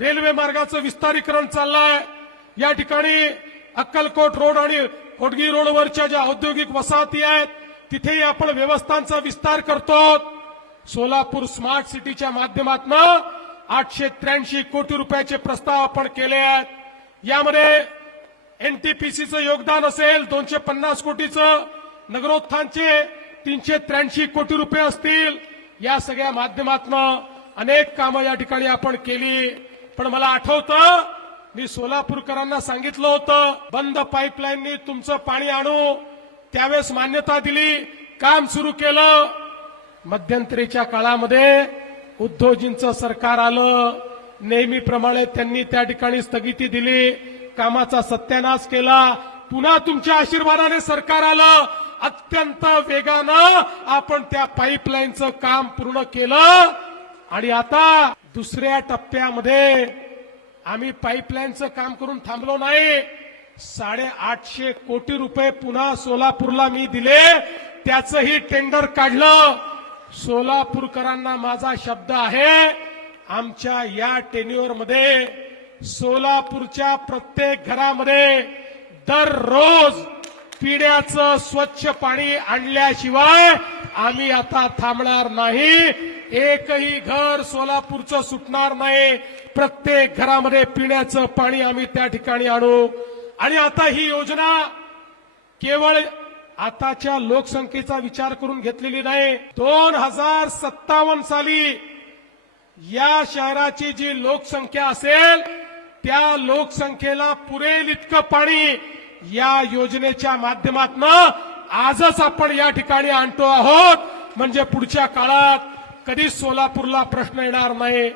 Railway मार्गाचं विस्तारीकरण चाललंय। या ठिकाणी अक्कलकोट रोड आणि होडगी रोडवरच्या ज्या औद्योगिक वसाहती आहेत तिथेही आपण व्यवस्थांचा विस्तार करतो। सोलापूर स्मार्ट सिटीच्या माध्यमातून 883 कोटी रुपयाचे प्रस्ताव आपण केले आहेत। यामध्ये एनटीपीसीचं योगदान असेल 250 कोटीचं, नगरोत्थानचे 383 कोटी रुपये असतील। या सगळ्या माध्यमातून अनेक कामं या ठिकाणी आपण केली। पण मला आठवतं मी सोलापूरकरांना सांगितलं होतं बंद पाईपलाईननी तुमचं पाणी आणू, त्यावेळेस मान्यता दिली, काम सुरू केलं। मध्यंतरीच्या काळामध्ये उद्धवजींचं सरकार आलं, नेहमीप्रमाणे त्यांनी त्या ठिकाणी स्थगिती दिली, कामाचा सत्यानाश केला। पुन्हा तुमच्या आशीर्वादाने सरकार आलं, अत्यंत वेगानं आपण त्या पाईपलाईनचं काम पूर्ण केलं आणि आता दुसऱ्या टप्प्यामध्ये आम्ही पाईपलाईनचं काम करून थांबलो नाही। 850 कोटी रुपये पुन्हा सोलापूरला मी दिले, त्याचंही टेंडर काढलं। सोलापूरकरांना माझा शब्द आहे, आमच्या या टेन्युअरमध्ये सोलापूरच्या प्रत्येक घरामध्ये दररोज पिण्याचं स्वच्छ पाणी आणल्याशिवाय आम्ही आता थांबणार नाही। एकही घर सोलापूरचं सुटणार नाही। प्रत्येक घरामध्ये पिण्याचं पाणी आम्ही त्या ठिकाणी आणू। आणि आता ही योजना केवळ आताच्या लोकसंख्येचा विचार करून घेतलेली नाही। 2057 साली या शहराची जी लोकसंख्या असेल त्या लोकसंख्येला पुरेल इतकं पाणी या योजनेच्या माध्यमातून आजच आपण या ठिकाणी आणतो आहोत। म्हणजे पुढच्या काळात कधीच सोलापूरला प्रश्न येणार नाही।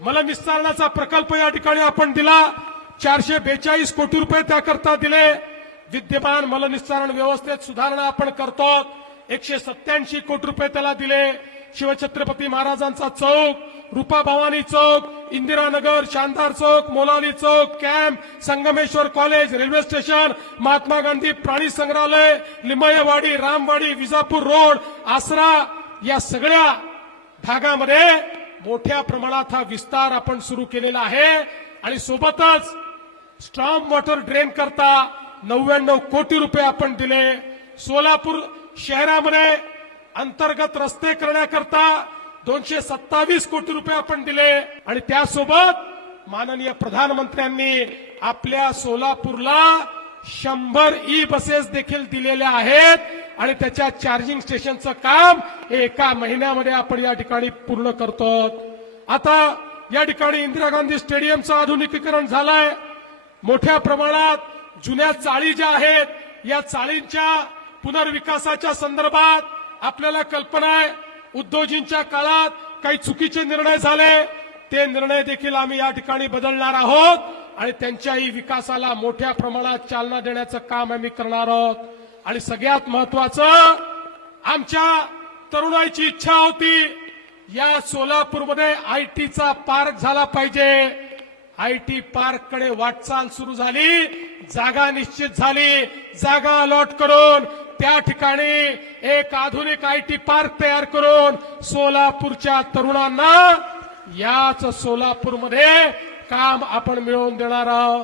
मलनिस्सारणाचा प्रकल्प या ठिकाणी आपण दिला, 442 कोटी रुपये त्याकरता दिले। विद्यमान मलनिस्सारण व्यवस्थेत सुधारणा आपण करतो, 187 कोटी रुपये त्याला दिले। शिवछत्रपती महाराजांचा चौक, रूपा Bhavani Chowk, Indiranagar, Shandar Chowk, Molali Chowk, camp, Sangameshwar college, railway station, Mahatma Gandhi प्राणी संग्रहालय, लिंबयवाडी, रामवाडी, विजापूर रोड, आसरा, या सगळ्या भागामध्ये मोठ्या प्रमाणात हा विस्तार आपण सुरू केलेला आहे। आणि सोबतच स्ट्रॉम वॉटर ड्रेन करता 99 कोटी रुपये आपण दिले। सोलापूर शहरामध्ये अंतर्गत रस्ते करण्याकरता 227 कोटी रुपये आपण दिले। आणि त्यासोबत माननीय प्रधानमंत्र्यांनी आपल्या सोलापूरला 100 ई बसेस देखील दिलेल्या आहेत आणि त्याच्या चार्जिंग स्टेशनचं काम एका महिन्यामध्ये आपण या ठिकाणी पूर्ण करतो। आता या ठिकाणी इंदिरा गांधी स्टेडियमचं आधुनिकीकरण झालंय। मोठ्या प्रमाणात जुन्या चाळी ज्या आहेत या चाळींच्या पुनर्विकासाच्या संदर्भात आपल्याला कल्पना आहे, उद्धवजींच्या काळात काही चुकीचे निर्णय झाले, ते निर्णय देखील आम्ही या ठिकाणी बदलणार आहोत आणि त्यांच्याही विकासाला मोठ्या प्रमाणात चालना देण्याचं काम आम्ही करणार आहोत। आणि सगळ्यात महत्वाचं, आमच्या तरुणाईची इच्छा होती या सोलापूरमध्ये आयटीचा पार्क झाला पाहिजे। आयटी पार्क कडे वाटचाल सुरू झाली, जागा निश्चित झाली, जागा अलॉट करून त्या ठिकाणी एक आधुनिक आयटी पार्क तयार करून सोलापूरच्या तरुणांना याच सोलापूरमध्ये काम आपण मिळवून देणार आहोत।